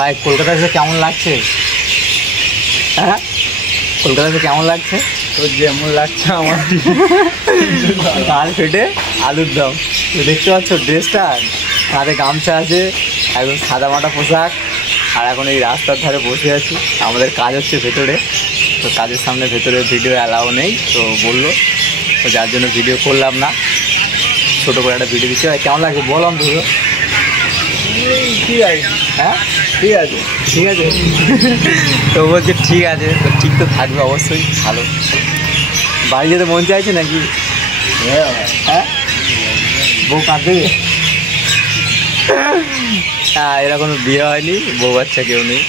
ভাই কলকাতাতে কেমন লাগছে? হ্যাঁ কলকাতাতে কেমন লাগছে? তোর যেমন লাগছে আমার গাল ফেটে আলুর দম। তো দেখতে পাচ্ছ ড্রেসটা, হাতে গামছা আছে, একদম সাদা মাটা পোশাক। আর এখন এই রাস্তার ধারে বসে আছি, আমাদের কাজ হচ্ছে ভেতরে। তো কাজের সামনে ভেতরে ভিডিও অ্যালাউ নেই, তো বললো, তো যার জন্য ভিডিও করলাম না। ছোটো করে একটা ভিডিও দিচ্ছি। কেমন লাগছে বললাম তো? ঠিক আছে। হ্যাঁ ঠিক আছে। ঠিক আছে। তো বলছে ঠিক আছে, তো ঠিক তো থাকবে অবশ্যই। ভালো। বাড়ি যেতে মন চাইছে নাকি? হ্যাঁ বউ কাঁদবে। হ্যাঁ এরা কোনো বিয়ে হয়নি, বউ বাচ্চা কেউ নেই।